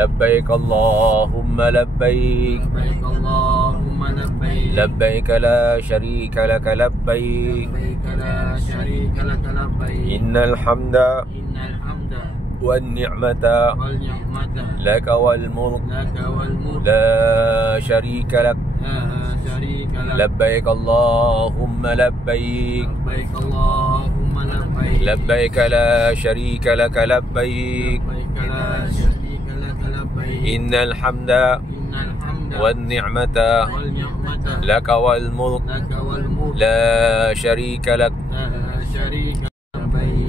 لبيك اللهم لبيك لبيك اللهم لبيك لبيك لا شريك لك لبيك لبيك لا شريك لك لبيك إن الحمد إن الحمد والنعمة والنعمة لك والملك لك والملك لا شريك لك لا شريك لك لبيك اللهم لبيك لبيك اللهم لبيك لبيك لا شريك لك لبيك لبيك لا شريك لك لبيك إن الحمد إن الحمد والنعمة والنعمة لك والملك لك والملك لا شريك لك لا شريك لك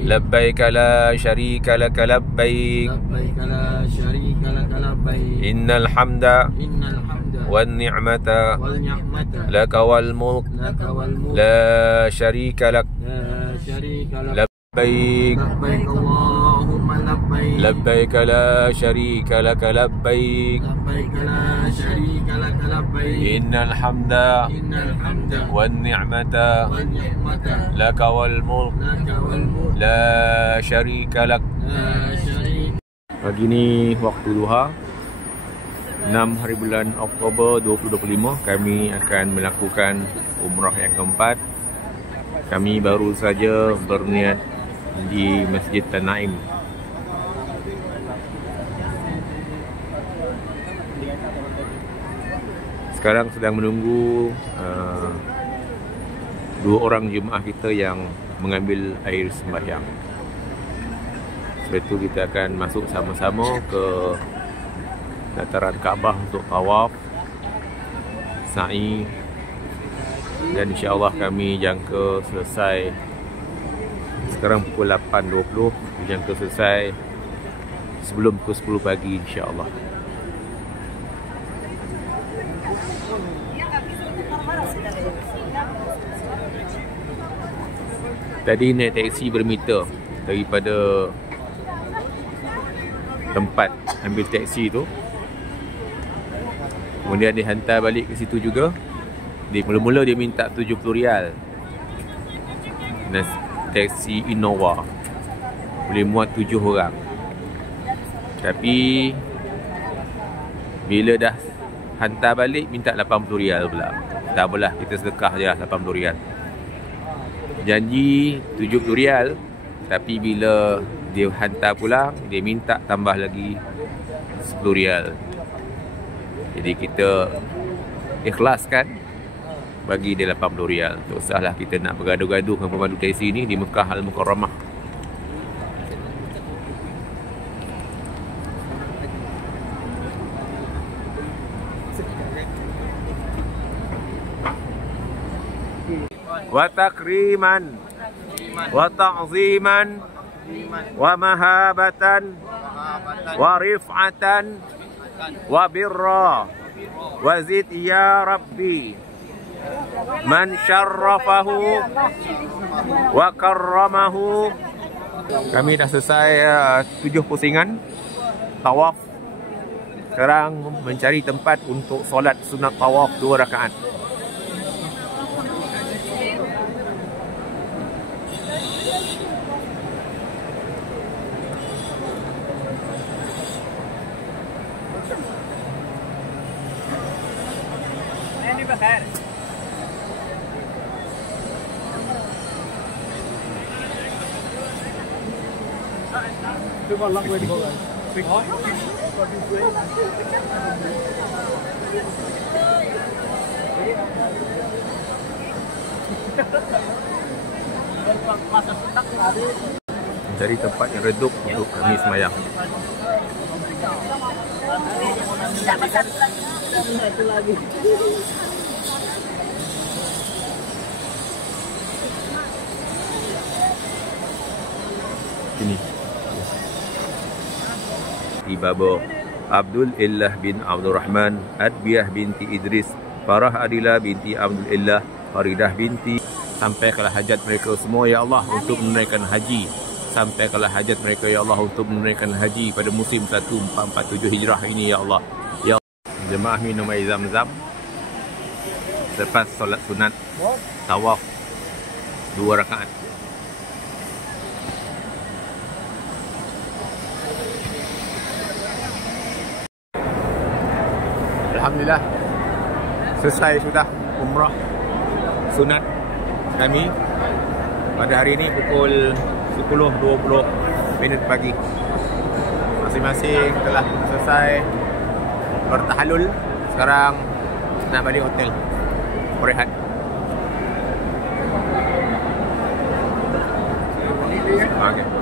لبيك لا شريك لك لبيك لبيك لا شريك لك لبيك إن الحمد إن الحمد والنعمة والنعمة لك والملك لك والملك لا شريك لك لا شريك لك لبيك لبيك اللهم لبيك لبيك لا شريك لك لبيك لبيك لا شريك لك لبيك إن الحمد إن الحمد والنعمة والنعمة لك والملك لك والملك لا شريك لك. لا شريك. Pagi ni waktu duha 6 hari bulan Oktober 2025 kami akan melakukan umrah yang keempat. Kami baru saja berniat di Masjid Tanaim. Sekarang sedang menunggu dua orang jemaah kita yang mengambil air sembahyang. Setelah itu kita akan masuk sama-sama ke dataran Kaabah untuk tawaf, sa'i, dan insya-Allah kami jangka selesai sekarang pukul 8.20, jangka selesai sebelum pukul 10 pagi insya-Allah. Tadi naik teksi bermeter daripada tempat ambil teksi tu, kemudian dihantar balik ke situ juga. Mula-mula dia minta 70 rial. Teksi Innova boleh muat 7 orang. Tapi bila dah hantar balik minta 80 rial pula. Tak apalah, kita sedekah je lah 80 rial. Janji 70 rial, tapi bila dia hantar pulang dia minta tambah lagi 10 rial. Jadi kita ikhlaskan bagi dia 80 rial. Tak usahlah kita nak bergaduh-gaduh dengan pemandu teksi ni di Mekah Al-Mukarramah. Wa takriman wa ta'ziman wa mahabatan wa rif'atan wa birra wa zid ya Rabbi man syarrafahu wa karramahu. Kami dah selesai 7 pusingan tawaf. Sekarang mencari tempat untuk solat sunat tawaf 2 rakaat. Mencari tempat yang redup untuk kami semayang. Sini. Ibaba Abdul Illah bin Abdul Rahman, Adbiyah binti Idris, Farah Adila binti Abdul Illah, Faridah binti. Sampaikanlah hajat mereka semua ya Allah untuk menunaikan haji. Sampaikanlah hajat mereka ya Allah untuk menunaikan haji pada musim 1447 Hijrah ini ya Allah. Ya Allah. Jemaah minum air Zam-Zam selepas solat sunat tawaf 2 rakaat. Alhamdulillah selesai sudah umrah sunat kami pada hari ini pukul 10.20 pagi. Masing-masing telah selesai bertahalul. Sekarang nak balik hotel berehat. Okay.